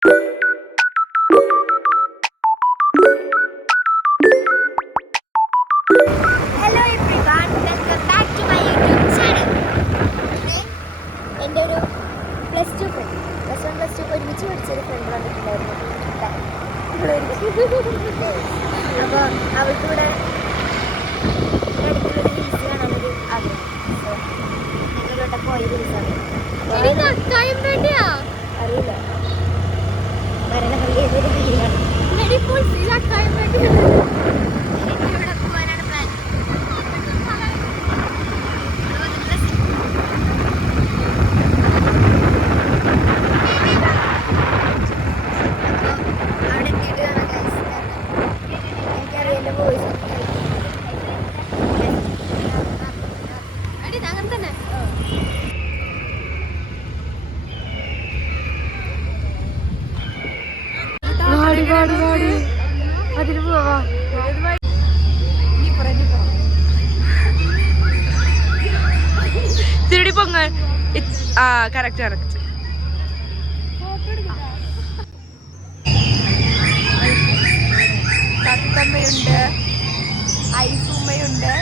എൻ്റെ ഒരു +2 ഫ്രണ്ട് +1 +2 ഒരുമിച്ച് പഠിച്ചൊരു ഫ്രണ്ട് വന്നിട്ടുണ്ടായിരുന്നു. അപ്പോൾ അവൾക്കിവിടെ അടുത്തുള്ളൊരു ഹിൽസ് കാണാനൊരു ആഗ്രഹം. സോ ഞങ്ങളിവിടെ പോയ ഹിൽസാണ്. അറിയില്ല മരണമല്ലേ ഏതൊരു കാര്യമാണ്. ഇവിടെ പോകാനാണ് പ്ലാൻ. അതിന് പോവാ. തിരുടി പൊങ്ങൽ. ആ കറക്റ്റ് കറക്റ്റ്. തത്തമ്മയുണ്ട്, ഐസുമ്മയുണ്ട്,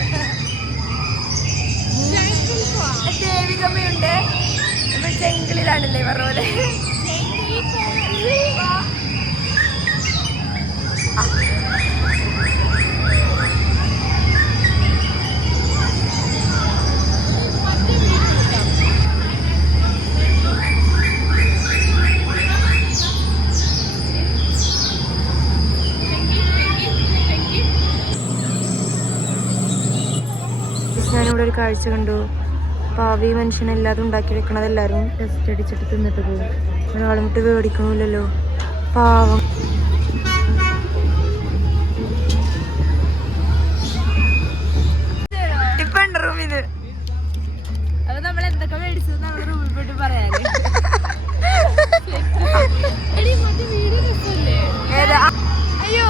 ദേവികമ്മയുണ്ട്. ഇപ്പൊ ചെങ്കിളിലാണല്ലേ പറഞ്ഞ പോലെ. ഞാനിവിടെ ഒരു കാഴ്ച കണ്ടു. പാവി മനുഷ്യനെല്ലാതും ഉണ്ടാക്കി വെക്കണത് എല്ലാവരും ടെസ്റ്റ് അടിച്ചിട്ട് തിന്നിട്ട് പോകും. ഒരാളും വിട്ട് മേടിക്കണമില്ലല്ലോ പാവം. ഇപ്പൊ ഉണ്ട് റൂമിന്. അത് നമ്മൾ എന്തൊക്കെ മേടിച്ചത് നമ്മൾ റൂമിൽ പോയിട്ട് പറയാനേ. അയ്യോ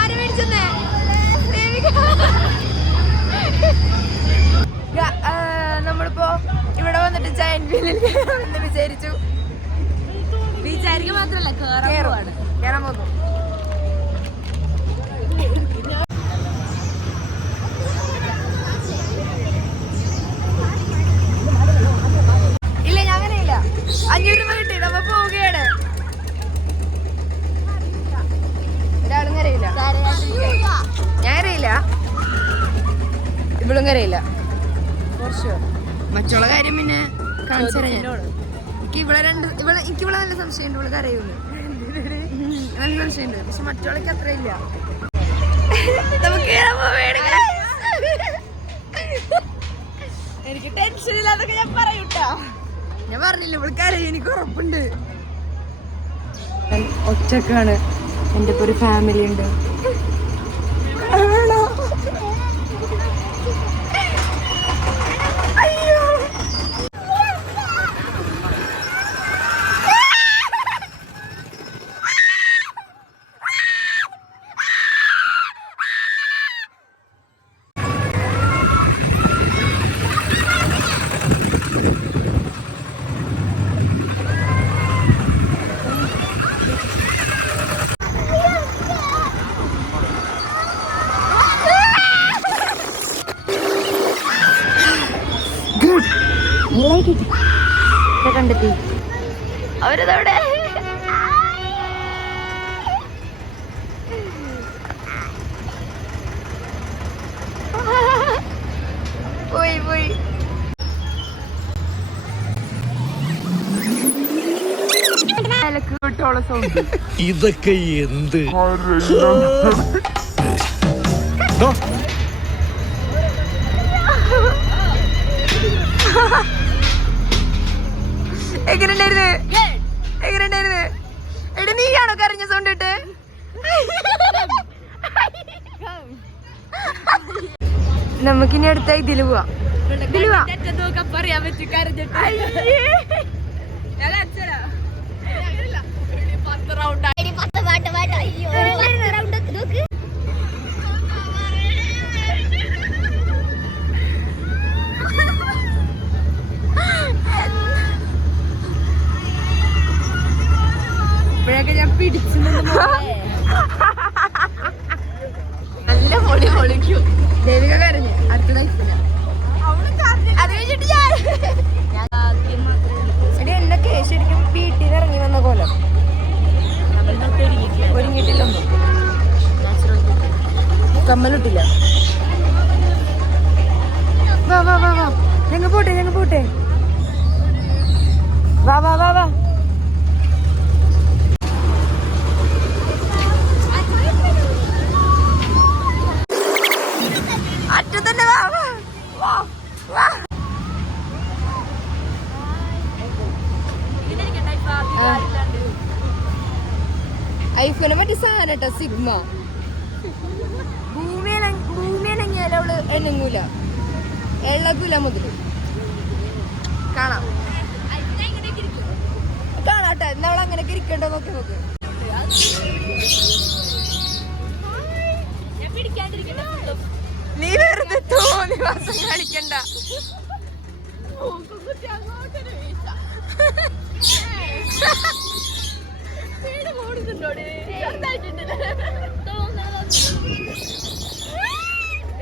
ആര് മേടിച്ചെന്നേ? നമ്മളിപ്പോ ഇവിടെ വന്നിട്ട് ജയന്റ് വീലിൽ എന്ന് വിചാരിച്ചു. വിചാരിക്കുക മാത്രല്ല കേറാൻ പോകുന്നു. ഇല്ല ഞാൻ അങ്ങനെയില്ല. 500 രൂപ കിട്ടി. നമ്മ പോവുകയാണ്. ഒരാളും കരയില്ല. ഞാൻ കരയില്ല, ഇവളും കരയില്ല. മറ്റുള്ള കാര്യം പിന്നെ കാണിച്ചു തരാം ഞാൻ. എനിക്ക് ഇവിടെ നല്ല സംശയമുണ്ട്. ഇവള് കരയുന്നു, നല്ല സംശയമുണ്ട്. പക്ഷെ മറ്റുള്ളക്ക് അത്ര ഇല്ല. നമുക്ക് എനിക്ക് ടെൻഷൻ ഇല്ലാതൊക്കെ ഞാൻ പറയൂട്ടാ. ഞാൻ പറഞ്ഞില്ല ഇവള് കരയും, എനിക്ക് ഉറപ്പുണ്ട്. ഒറ്റക്കാണ്. എൻ്റെ ഇപ്പൊ ഒരു ഫാമിലി ഉണ്ട്. കണ്ടെത്തി അവരതവിടെ. പോയി പോയി. ഇതൊക്കെ എന്ത്? എങ്ങനെയുണ്ടായിരുന്നു? എടാ നീയാണോ കരഞ്ഞ സൗണ്ട് ഇട്ട്? നമുക്കിനി അടുത്ത ഇതില് പോവാം. പറയാൻ പറ്റും കരഞ്ഞിട്ട്. ഇപ്പോഴൊക്കെ ഞാൻ പിടിച്ചു നല്ല പൊളി പൊളിക്കും. ദേവിക കരഞ്ഞ് അടുത്ത ലൈഫില്ല. അത് കഴിഞ്ഞിട്ട് എടി എന്നൊക്കെ ശരിക്കും വീട്ടിൽ ഇറങ്ങി വന്ന കോലം. ഒരുങ്ങിട്ടില്ലൊന്നും, കമ്മലിട്ടില്ല. വാ വാ വാ വാ, ഞങ്ങ പോട്ടെ ഞങ്ങ പോട്ടെ. വാ വാ വാ വാ. അറ്റത്തന്നെ വാ വാ വാ വാ. ഐഫോനെ മറ്റേ സാധനം കേട്ടോ, സിഗ്മ. ഭൂമിയിലെങ്ങിയാലും അവള് എണ്ണങ്ങൂല, എള്ളകൂല മുതല്. കാണാം കാണാട്ടെ, എന്നാ അവൾ അങ്ങനെയൊക്കെ ഇരിക്കണ്ടോ നോക്കി നോക്ക്. നീ വെറുതെ തോന്നി വാസം കളിക്കണ്ട.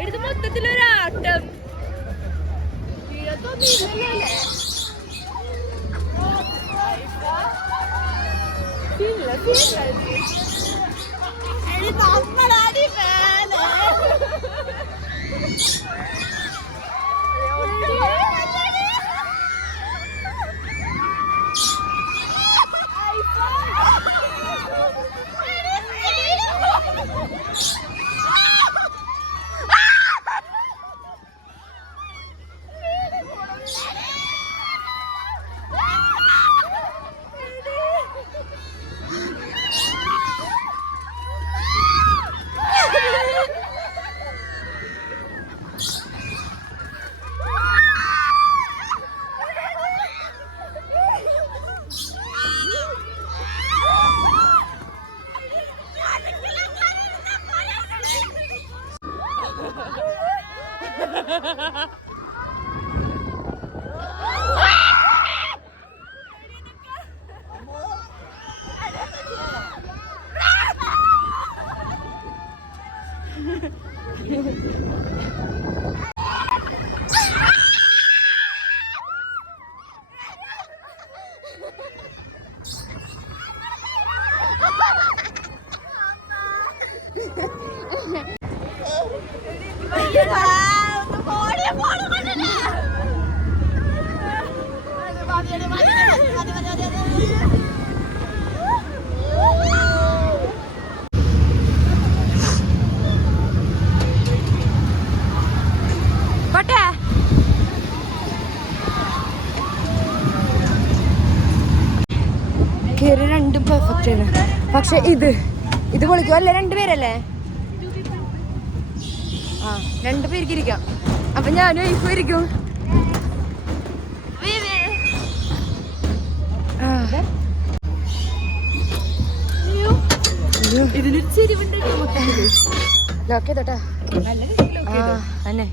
എടുത്ത് മൊത്തത്തിലൊരാട്ടം. കേറി രണ്ടും പെർഫെക്റ്റ് ആണ്. പക്ഷെ ഇത് പൊളിക്കും അല്ലേ? രണ്ടുപേരല്ലേ? ആ, 2 പേർക്ക് ഇരിക്കാം. അപ്പൊ ഞാനും വൈഫും ഇരിക്കും. ഇതിനൊരു ചെരിവുണ്ട്. ലോക്ക് ചെയ്തോട്ടാ. അന്നെ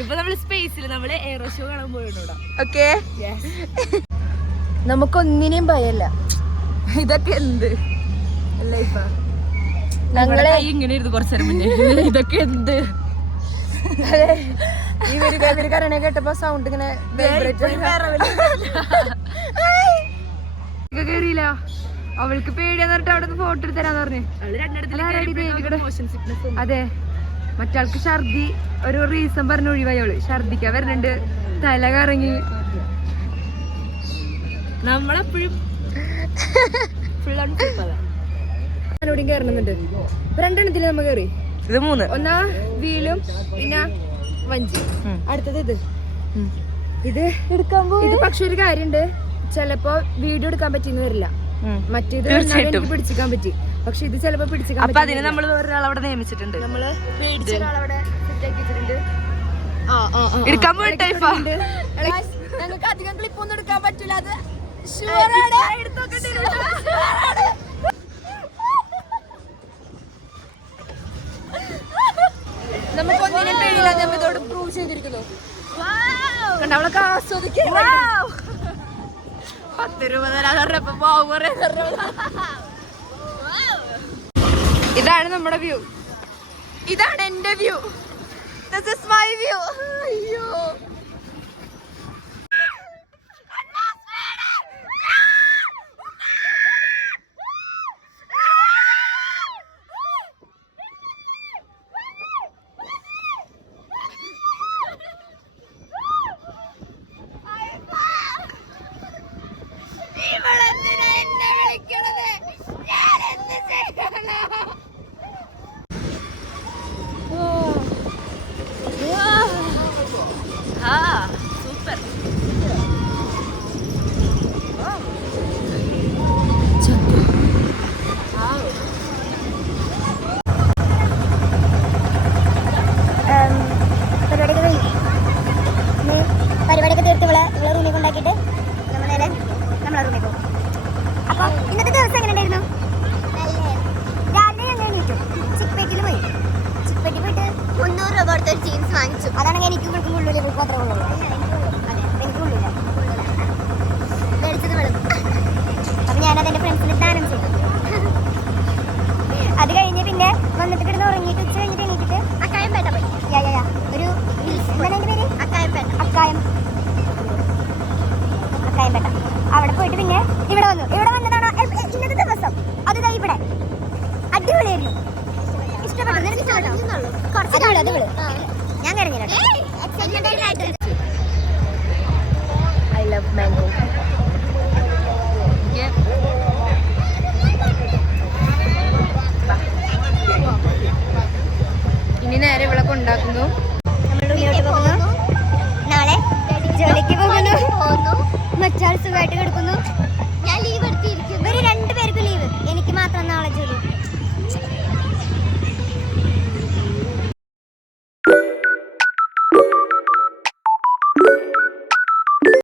ഇപ്പൊ നമ്മള് സ്പേസിൽ നമ്മള് എയറോ ഷോ കാണാൻ പോയിട്ടോ. ഓക്കെ, നമുക്കൊന്നിനെയും ഭയല്ല. ഇതൊക്കെ എന്ത് അല്ലേ? ഇപ്പൊ ഞങ്ങളെ ഇങ്ങനെ ഇരുന്ന് കുറച്ചേരം മുന്നേ ഇതൊക്കെ എന്ത് ഇവര് കരണ കേട്ടപ്പോ സൗണ്ട് ഇങ്ങനെ കേറിയില്ല. അവൾക്ക് പേടിയാന്ന് പറഞ്ഞിട്ട് അവിടെ നിന്ന് ഫോട്ടോ എടുത്ത് തരാന്ന് പറഞ്ഞു. അതെ, മറ്റാൾക്ക് ഛർദി ഒരു റീസൺ പറഞ്ഞ് ഒഴിവായി. അവള് ഛർദിക്കാൻ വരുന്നുണ്ട്, തല കറങ്ങി. നമ്മളെപ്പോഴും ഞാനോടും കയറണമെന്നുണ്ട്. 2 എണ്ണത്തില് നമ്മ കയറി. ഇത് 3. ഒന്നാ വീലും പിന്നെ വഞ്ചി. അടുത്തത് ഇത് പക്ഷെ ഒരു കാര്യണ്ട്, ചിലപ്പോ വീഡിയോ എടുക്കാൻ പറ്റിയെന്ന് വരില്ല. മറ്റേത് എനിക്ക് പിടിച്ചിക്കാൻ പറ്റി, പക്ഷെ ഇത് ചിലപ്പോ പിടിച്ചിക്കാൻ പറ്റും. അതിന് നമ്മള് ഒരാളവിടെ നിയമിച്ചിട്ടുണ്ട്. നമ്മള് ഒരാളവിടെ സെറ്റ് ആക്കി വെച്ചിട്ടുണ്ട്. എടുക്കാൻ പോയിട്ടേ ഞങ്ങൾക്ക് അധികം ക്ലിപ്പ് ഒന്നും എടുക്കാൻ പറ്റില്ല. അത് നമുക്കൊന്നിനും പേടിയില്ല. നമ്മൾ ഇതോട് പ്രൂവ് ചെയ്തിരിക്കുന്നു. കണ്ട, അവളൊക്കെ ആസ്വദിക്കാൻ 10 രൂപ തരാന്ന് പറഞ്ഞപ്പോ പോകും. ഇതാണ് നമ്മുടെ വ്യൂ. ഇതാണ് എന്റെ view. This is my view. അയ്യോ സൂപ്പർ. പരിപാടിയൊക്കെ തീർത്ത് ഇവളെ റൂമിൽ കൊണ്ടാക്കിയിട്ട് നമ്മൾ നേരെ നമ്മളെ റൂമിൽ പോകും. അപ്പോൾ ഇന്നത്തെ ദിവസം എങ്ങനെ ഉണ്ടായിരുന്നു? രാവിലെ ഞങ്ങൾ എണീറ്റു, ചിക്പേട്ടിൽ പോയി. ചിക്പേട്ടിൽ പോയിട്ട് 300 രൂപ കൊടുത്ത ജീൻസ് വാങ്ങിച്ചു. അതാണെങ്കിൽ എനിക്ക് ഉള്ളിൽ മാത്രമേ ഉള്ളൂ. അതെ, എനിക്ക് ഉള്ളില്ല, മേടിച്ചത് വെളും. അപ്പം ഞാനത് എൻ്റെ ഫ്രണ്ട്സിന് ദാനം ചെയ്തു. അത് കഴിഞ്ഞ് പിന്നെ വന്നിട്ട് കിടന്ന് ഉറങ്ങിയിട്ട് ഉച്ച കഴിഞ്ഞിട്ട് എണീറ്റിട്ട് അക്കായംപേട്ട പോയി. ഒരു എന്താണ് എൻ്റെ പേര്? അക്കായംപേട്ട. അക്കായംപേട്ട അവിടെ പോയിട്ട് പിന്നെ ഇവിടെ വന്നു. ഇവിടെ വന്നതാണ് ഇന്നത്തെ ദിവസം. അത് ഇവിടെ അടിപൊളിയായിരുന്നു. ഇഷ്ടപ്പെട്ടു. ഞാൻ കരഞ്ഞില്ല.